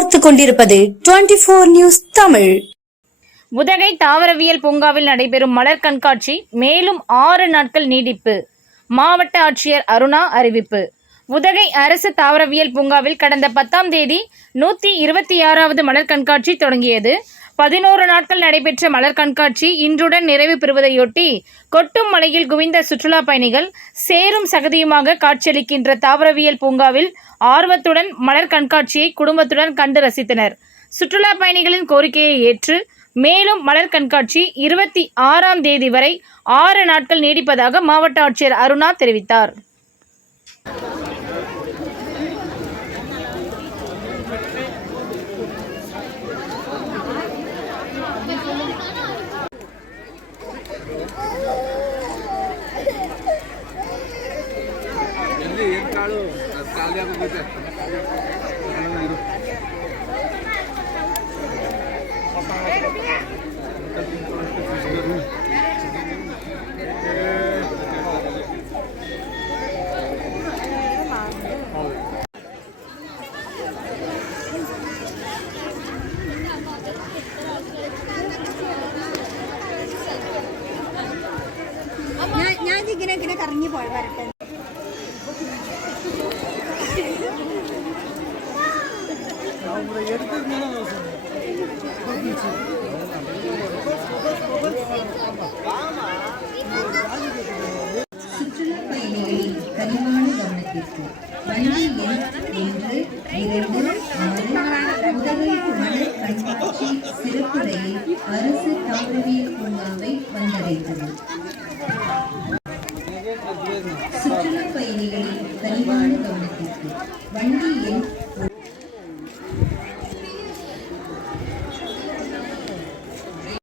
பார்த்து கொண்டிருப்பது 24 நியூஸ் தமிழ். உதகை தாவரவியல் பூங்காவில் நடைபெறும் மலர் கண்காட்சி மேலும் 6 நாட்கள் நீடிப்பு. மாவட்ட ஆட்சியர் அருணா அறிவிப்பு. உதகை அரசு தாவரவியல் பூங்காவில் கடந்த 10ஆம் தேதி 126வது மலர் கண்காட்சி தொடங்கியது. 11 நாட்கள் நடைபெற்ற மலர் கண்காட்சி இன்றுடன் நிறைவு பெறுவதையொட்டி கொட்டும் மலையில் குவிந்த சுற்றுலா பயணிகள் சேரும் சகதியுமாக காட்சியளிக்கின்ற தாவரவியல் பூங்காவில் ஆர்வத்துடன் மலர் கண்காட்சியை குடும்பத்துடன் கண்டு ரசித்தனர். சுற்றுலா பயணிகளின் கோரிக்கையை ஏற்று மேலும் மலர் கண்காட்சி 26ஆம் தேதி வரை 6 நாட்கள் நீடிப்பதாக மாவட்ட ஆட்சியர் அருணா தெரிவித்தார். ഇങ്ങനെ കറങ്ങി പോയി വരട്ടെ. சுற்றுலா பயணிகளின் கனிவான கவனத்திற்கு வண்டி எண் 1, 2, 6 உதகை மலர் கண்காட்சி சிறப்பு ரயில் அரசு தாவரவியல் பூங்காவை வந்தடைந்தது. சுற்றுலா பயணிகளின் கனிவான கவனத்திற்கு வண்டி எண்